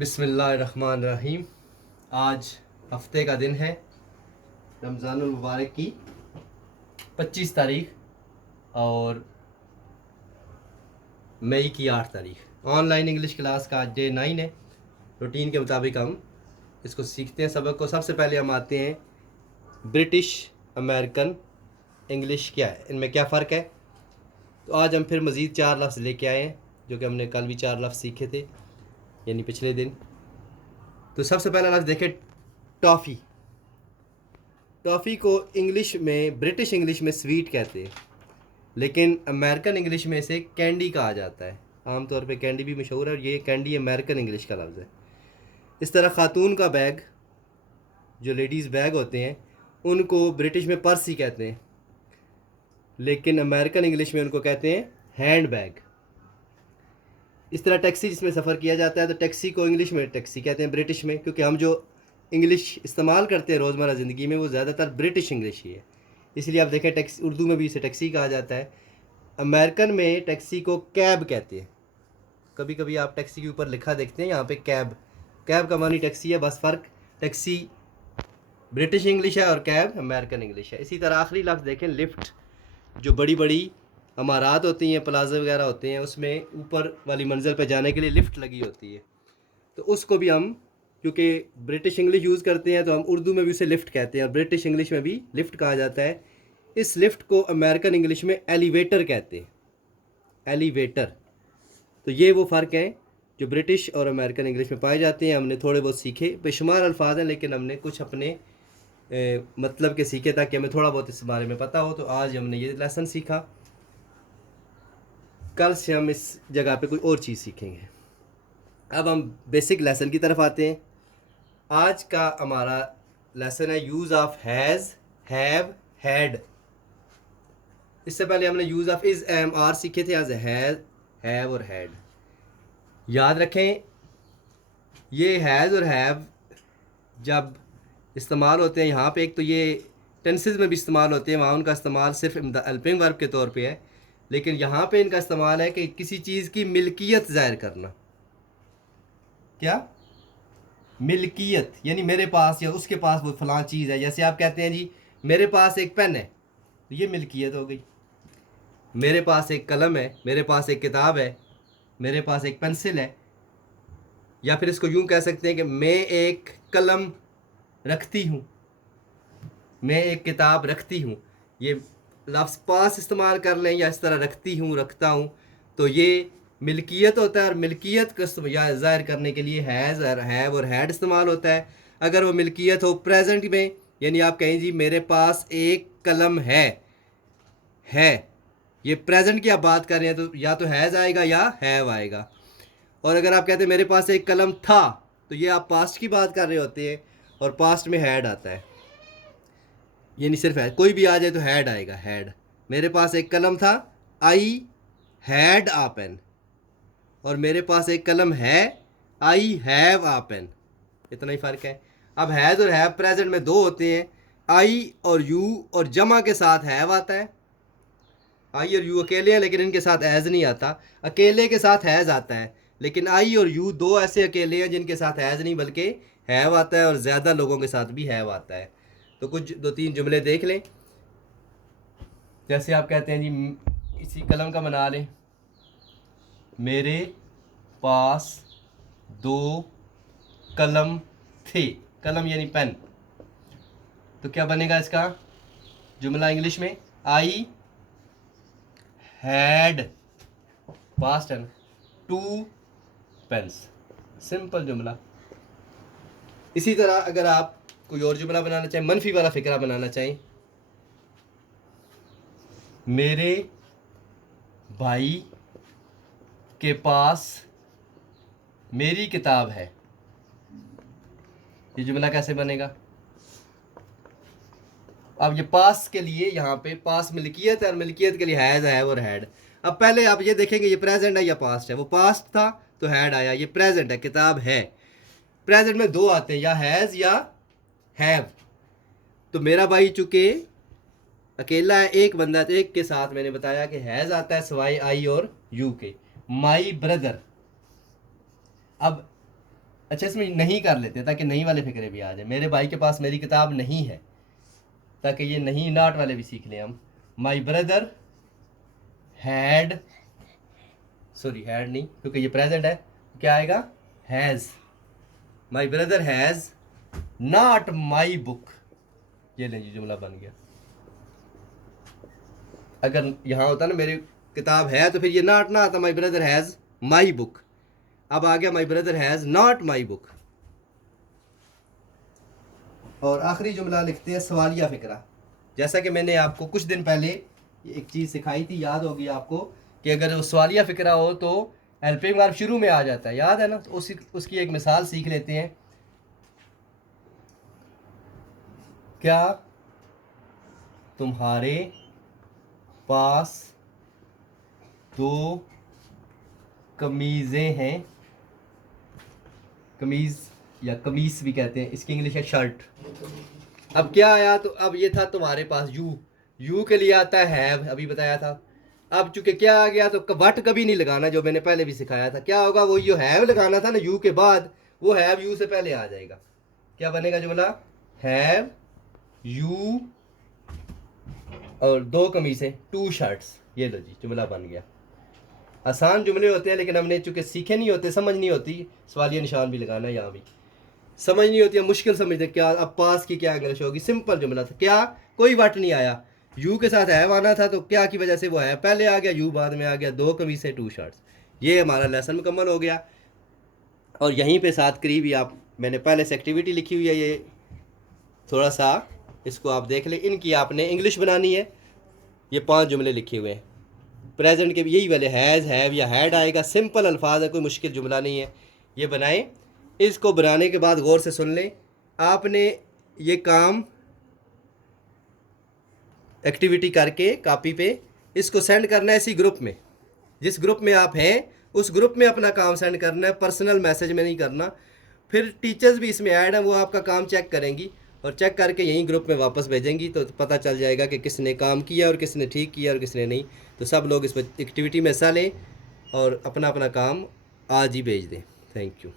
बिस्मिल्लाहिर्रहमानिर्रहीम। आज हफ्ते का दिन है, रमज़ानुल मुबारक की 25 तारीख और मई की 8 तारीख। ऑनलाइन इंग्लिश क्लास का आज डे 9 है। रूटीन के मुताबिक हम इसको सीखते हैं सबक को। सबसे पहले हम आते हैं ब्रिटिश अमेरिकन इंग्लिश क्या है, इनमें क्या फ़र्क है। तो आज हम फिर मज़ीद 4 लफ्ज़ लेके आए हैं, जो कि हमने कल भी 4 लफ्ज़ सीखे थे, यानी पिछले दिन। तो सबसे पहला लफ्ज़ देखें, टॉफ़ी। टॉफ़ी को इंग्लिश में, ब्रिटिश इंग्लिश में स्वीट कहते हैं, लेकिन अमेरिकन इंग्लिश में इसे कैंडी कहा जाता है। आमतौर पे कैंडी भी मशहूर है और ये कैंडी अमेरिकन इंग्लिश का लफ्ज़ है। इस तरह ख़ातून का बैग, जो लेडीज़ बैग होते हैं, उनको ब्रिटिश में पर्स ही कहते हैं, लेकिन अमेरिकन इंग्लिश में उनको कहते हैं हैंड बैग। इस तरह टैक्सी जिसमें सफ़र किया जाता है, तो टैक्सी को इंग्लिश में टैक्सी कहते हैं ब्रिटिश में, क्योंकि हम जो इंग्लिश इस्तेमाल करते हैं रोज़मर्रा ज़िंदगी में वो ज़्यादातर ब्रिटिश इंग्लिश ही है। इसलिए आप देखें टैक्सी, उर्दू में भी इसे टैक्सी कहा जाता है। अमेरिकन में टैक्सी को कैब कहते हैं। कभी कभी आप टैक्सी के ऊपर लिखा देखते हैं यहाँ पे कैब। कैब का मानी टैक्सी है, बस फ़र्क टैक्सी ब्रिटिश इंग्लिश है और कैब अमेरिकन इंग्लिश है। इसी तरह आखिरी लफ्ज़ देखें, लिफ्ट। जो बड़ी बड़ी इमारत होती हैं, प्लाजा वगैरह होते हैं, उसमें ऊपर वाली मंजिल पर जाने के लिए लिफ्ट लगी होती है। तो उसको भी हम, क्योंकि ब्रिटिश इंग्लिश यूज़ करते हैं, तो हम उर्दू में भी उसे लिफ्ट कहते हैं और ब्रिटिश इंग्लिश में भी लिफ्ट कहा जाता है। इस लिफ्ट को अमेरिकन इंग्लिश में एलिवेटर कहते हैं, एलिवेटर। तो ये वो फ़र्क हैं जो ब्रिटिश और अमेरिकन इंग्लिश में पाए जाते हैं। हमने थोड़े बहुत सीखे, बेशुमार अल्फाज हैं, लेकिन हमने कुछ अपने मतलब के सीखे ताकि हमें थोड़ा बहुत इस बारे में पता हो। तो आज हमने ये लेसन सीखा, कल से हम इस जगह पे कोई और चीज़ सीखेंगे। अब हम बेसिक लेसन की तरफ आते हैं। आज का हमारा लेसन है use of has, have, had. इससे पहले हमने use of is, am, are सीखे थे। आज हैज़, हैव और हैड। याद रखें, ये हैज़ और हैव जब इस्तेमाल होते हैं यहाँ पे, एक तो ये टेंसेस में भी इस्तेमाल होते हैं, वहाँ उनका इस्तेमाल सिर्फ हेल्पिंग वर्ब के तौर पे है, लेकिन यहाँ पे इनका इस्तेमाल है कि किसी चीज़ की मिल्कियत ज़ाहिर करना। क्या? मिल्कियत, यानी मेरे पास या उसके पास वो फ़लाँ चीज़ है। जैसे आप कहते हैं जी मेरे पास एक पेन है, तो ये मिल्कियत हो गई। मेरे पास एक कलम है, मेरे पास एक किताब है, मेरे पास एक पेंसिल है। या फिर इसको यूँ कह सकते हैं कि मैं एक कलम रखती हूँ, मैं एक किताब रखती हूँ। ये लफ्ज़ पास इस्तेमाल कर लें या इस तरह रखती हूँ, रखता हूँ, तो ये मिल्कियत होता है। और मिल्कियत को ज़ाहिर करने के लिए हैज़ और हैव और हैड इस्तेमाल होता है। अगर वो मिल्कियत हो प्रेजेंट में, यानी आप कहें जी मेरे पास एक कलम है, ये प्रेजेंट की आप बात कर रहे हैं, तो या तो हैज़ आएगा या हैव आएगा। और अगर आप कहते हैं मेरे पास एक कलम था, तो ये आप पास्ट की बात कर रहे होते हैं और पास्ट में हैड आता है। ये नहीं सिर्फ है, कोई भी आ जाए तो हैड आएगा, हैड। मेरे पास एक कलम था, आई हैड आ पेन। और मेरे पास एक कलम है, आई हैव आ पेन। इतना ही फ़र्क है। अब हैज़ और हैव प्रेजेंट में दो होते हैं, आई और यू, और जमा के साथ हैव आता है। आई और यू अकेले हैं, लेकिन इनके साथ हैज़ नहीं आता। अकेले के साथ हैज़ आता है, लेकिन आई और यू दो ऐसे अकेले हैं जिनके साथ हैज़ नहीं बल्कि हैव आता है, और ज़्यादा लोगों के साथ भी हैव आता है। तो कुछ 2-3 जुमले देख लें। जैसे आप कहते हैं जी, इसी कलम का बना लें, मेरे पास 2 कलम थे। कलम यानी पेन। तो क्या बनेगा इसका जुमला इंग्लिश में? आई हैड, पास्ट है, 2 पेन्स। सिंपल जुमला। इसी तरह अगर आप कोई और जुमला बनाना चाहें, मनफी वाला फिक्रा बनाना चाहें, मेरे भाई के पास मेरी किताब है, ये जुमला कैसे बनेगा? अब ये पास के लिए, यहाँ पे पास मिल्कियत है और मिल्कियत के लिए हैज़, हैव और हैड। अब पहले आप ये देखेंगे ये प्रेजेंट है या पास्ट है। वो पास्ट था तो हैड आया, ये प्रेजेंट है, किताब है। प्रेजेंट में दो आते हैं, या हैज़ या हैव। तो मेरा भाई चूंकि अकेला है, एक बंदा, तो एक के साथ मैंने बताया कि हैज़ आता है सवाई आई और यू के। My brother. अब अच्छा इसमें नहीं कर लेते ताकि नहीं वाले फिक्रे भी आ जाए। मेरे भाई के पास मेरी किताब नहीं है, ताकि ये नहीं नॉट वाले भी सीख लें हम। My brother had, sorry had नहीं क्योंकि ये प्रेजेंट है, क्या आएगा, has. My brother has not my book. ये लें जी, जुमला बन गया। अगर यहाँ होता ना मेरी किताब है तो फिर ये नॉट ना आता, my brother has my book. अब आ गया my brother has not my book. और आखिरी जुमला लिखते हैं सवालिया फ़िक्रा। जैसा कि मैंने आपको कुछ दिन पहले एक चीज़ सिखाई थी, याद होगी आपको, कि अगर वो सवालिया फ़िक्रा हो तो हेल्पिंग वर्ब शुरू में आ जाता है, याद है ना। तो उसकी एक मिसाल सीख लेते हैं। क्या तुम्हारे पास 2 कमीज़ें हैं? कमीज़ या कमीज भी कहते हैं, इसकी इंग्लिश है शर्ट। अब क्या आया, तो अब ये था तुम्हारे पास, यू के लिए आता है हैव, अभी बताया था। अब चूंकि क्या आ गया तो वट कभी नहीं लगाना, जो मैंने पहले भी सिखाया था। क्या होगा, वो यो हैव लगाना था ना यू के बाद, वो हैव यू से पहले आ जाएगा। क्या बनेगा जुमला, हैव यू और 2 कमीज़ें 2 शर्ट्स। ये लो जी, जुमला बन गया। आसान जुमले होते हैं लेकिन हमने चूंकि सीखे नहीं होते, समझ नहीं होती, सवालिया निशान भी लगाना है यहाँ भी, समझ नहीं होती है, मुश्किल समझते क्या। अब पास की क्या इंग्लिश होगी, सिंपल जुमला था। क्या, कोई वट नहीं आया, यू के साथ हैव आना था, तो क्या की वजह से वो है पहले आ गया, यू बाद में आ गया। 2 कमीज़ें 2 शर्ट्स। ये हमारा लेसन मुकम्मल हो गया। और यहीं पे साथ करीब ही आप, मैंने पहले से एक्टिविटी लिखी हुई है, ये थोड़ा सा इसको आप देख लें। इनकी आपने इंग्लिश बनानी है। ये 5 जुमले लिखे हुए हैं, प्रेजेंट के भी यही वाले, हैज़ हैव या हैड आएगा। सिंपल अल्फाज है, कोई मुश्किल जुमला नहीं है। ये बनाएं। इसको बनाने के बाद गौर से सुन लें। आपने ये काम एक्टिविटी करके कापी पे इसको सेंड करना है इसी ग्रुप में, जिस ग्रुप में आप हैं उस ग्रुप में अपना काम सेंड करना है, पर्सनल मैसेज में नहीं करना। फिर टीचर्स भी इसमें ऐड हैं, वो आपका काम चेक करेंगी और चेक करके यहीं ग्रुप में वापस भेजेंगी, तो पता चल जाएगा कि किसने काम किया और किसने ठीक किया और किसने नहीं। तो सब लोग इस एक्टिविटी में हिस्सा लें और अपना अपना काम आज ही भेज दें। Thank you.